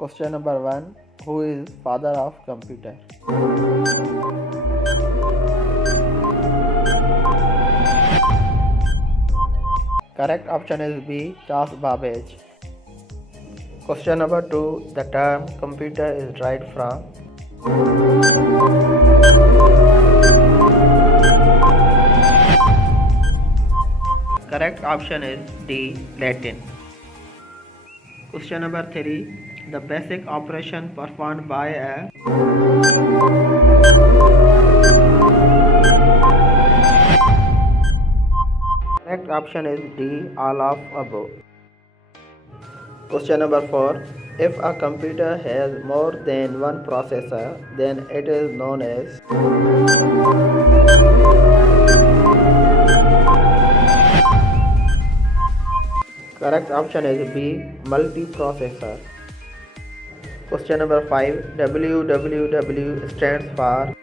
Question number 1. Who is father of computer? Correct option is B. Charles Babbage. Question number 2. The term computer is derived from. Correct option is D. Latin. Question number 3. The basic operation performed by a. Correct option is D. All of above. Question number 4. If a computer has more than one processor, then it is known as. Correct option is B. Multiprocessor. Question number 5. www stands for.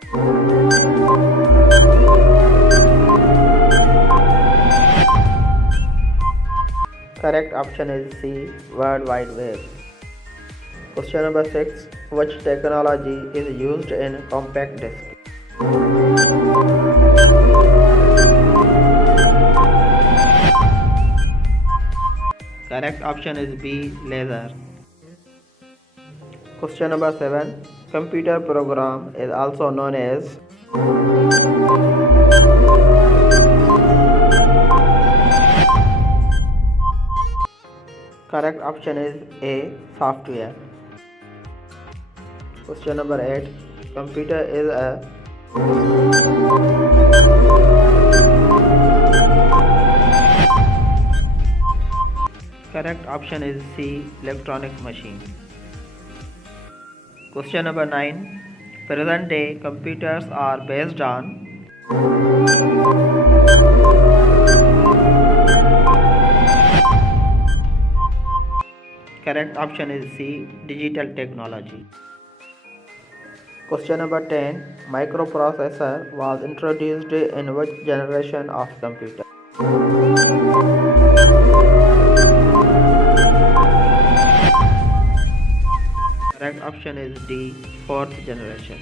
Correct option is C. World Wide Web. Question number 6. Which technology is used in compact disc? Correct option is B. Laser. Question number 7. Computer program is also known as. Correct option is A. Software. Question number 8. Computer is a. Correct option is C. Electronic machine. Question number 9. Present day computers are based on. Correct option is C. Digital technology. Question number 10. Microprocessor was introduced in which generation of computer? Correct option is D. Fourth generation.